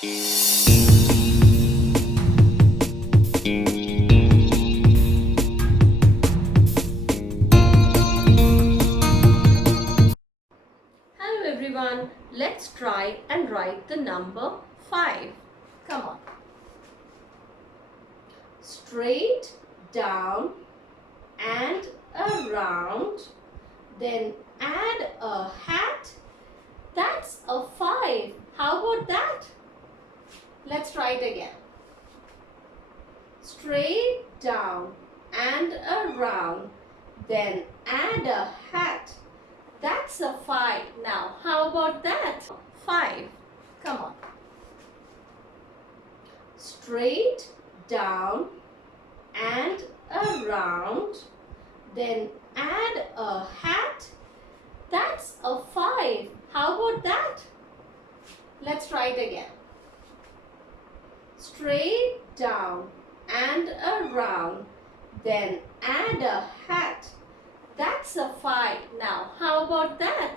Hello everyone, let's try and write the number 5. Come on. Straight, down and around, then add a hat. That's a 5. How about that? Let's try it again. Straight, down and around, then add a hat. That's a 5. Now, how about that? 5. Come on. Straight, down and around, then add a hat. That's a 5. How about that? Let's try it again. Straight, down and around, then add a hat. That's a 5. Now, how about that?